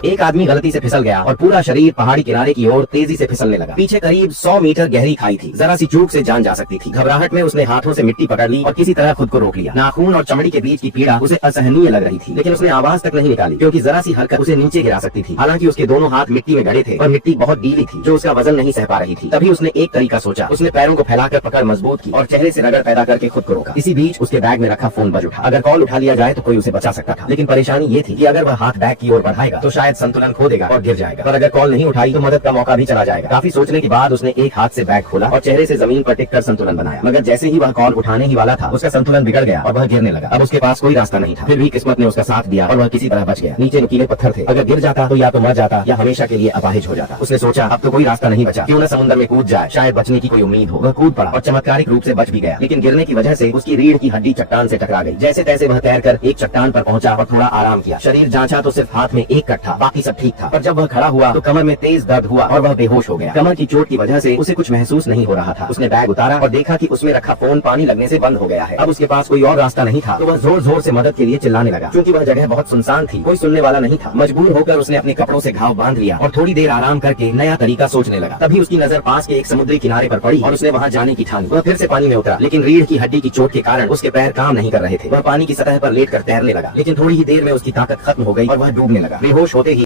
एक आदमी गलती से फिसल गया और पूरा शरीर पहाड़ी किनारे की ओर तेजी से फिसलने लगा। पीछे करीब 100 मीटर गहरी खाई थी। जरा सी चूक से जान जा सकती थी। घबराहट में उसने हाथों से मिट्टी पकड़ ली और किसी तरह खुद को रोक लिया। नाखून और चमड़ी के बीच की पीड़ा उसे असहनीय लग रही थी, लेकिन उसने आवाज तक नहीं निकाली क्योंकि जरा सी हरकत उसे नीचे गिरा सकती थी। हालांकि उसके दोनों हाथ मिट्टी में गड़े थे और मिट्टी बहुत गीली थी जो उसका वजन नहीं सह पा रही थी। तभी उसने एक तरीका सोचा। उसने पैरों को फैलाकर पकड़ मजबूत की और चेहरे से रगड़ पैदा करके खुद को रोका। इसी बीच उसके बैग में रखा फोन बज उठा। अगर कॉल उठा लिया जाए तो कोई उसे बचा सकता था, लेकिन परेशानी ये थी कि अगर वह हाथ बैग की ओर बढ़ाएगा तो शायद संतुलन खो देगा और गिर जाएगा। पर अगर कॉल नहीं उठाई तो मदद का मौका भी चला जाएगा। काफी सोचने के बाद उसने एक हाथ से बैग खोला और चेहरे से जमीन पर टिककर संतुलन बनाया। मगर जैसे ही वह कॉल उठाने ही वाला था उसका संतुलन बिगड़ गया और वह गिरने लगा। अब उसके पास कोई रास्ता नहीं था। फिर भी किस्मत ने उसका साथ दिया और वह किसी तरह बच गया। नीचे नुकीले पत्थर थे। अगर गिर जाता तो या तो मर जाता या हमेशा के लिए अपाहिज हो जाता। उसने सोचा अब तो कोई रास्ता नहीं बचा, क्यों न समुद्र में कूद जाए, शायद बचने की कोई उम्मीद हो। वह कूद पड़ा और चमत्कारिक रूप से बच भी गया, लेकिन गिरने की वजह से उसकी रीढ़ की हड्डी चट्टान से टकरा गई। जैसे तैसे वह तैरकर एक चट्टान पर पहुंचा और थोड़ा आराम किया। शरीर जांचा तो सिर्फ हाथ में एक कट था, बाकी सब ठीक था। पर जब वह खड़ा हुआ तो कमर में तेज दर्द हुआ और वह बेहोश हो गया। कमर की चोट की वजह से उसे कुछ महसूस नहीं हो रहा था। उसने बैग उतारा और देखा कि उसमें रखा फोन पानी लगने से बंद हो गया है। अब उसके पास कोई और रास्ता नहीं था तो वह जोर जोर से मदद के लिए चिल्लाने लगा। क्योंकि वह जगह बहुत सुनसान थी, कोई सुनने वाला नहीं था। मजबूर होकर उसने अपने कपड़ों से घाव बांध लिया और थोड़ी देर आराम करके नया तरीका सोचने लगा। तभी उसकी नजर पास के एक समुद्री किनारे पर पड़ी और उसने वहाँ जाने की ठानी। वह फिर से पानी में उतरा, लेकिन रीढ़ की हड्डी की चोट के कारण उसके पैर काम नहीं कर रहे थे। वह पानी की सतह पर लेट कर तैरने लगा, लेकिन थोड़ी ही देर में उसकी ताकत खत्म हो गई और वह डूबने लगा। बेहोश होते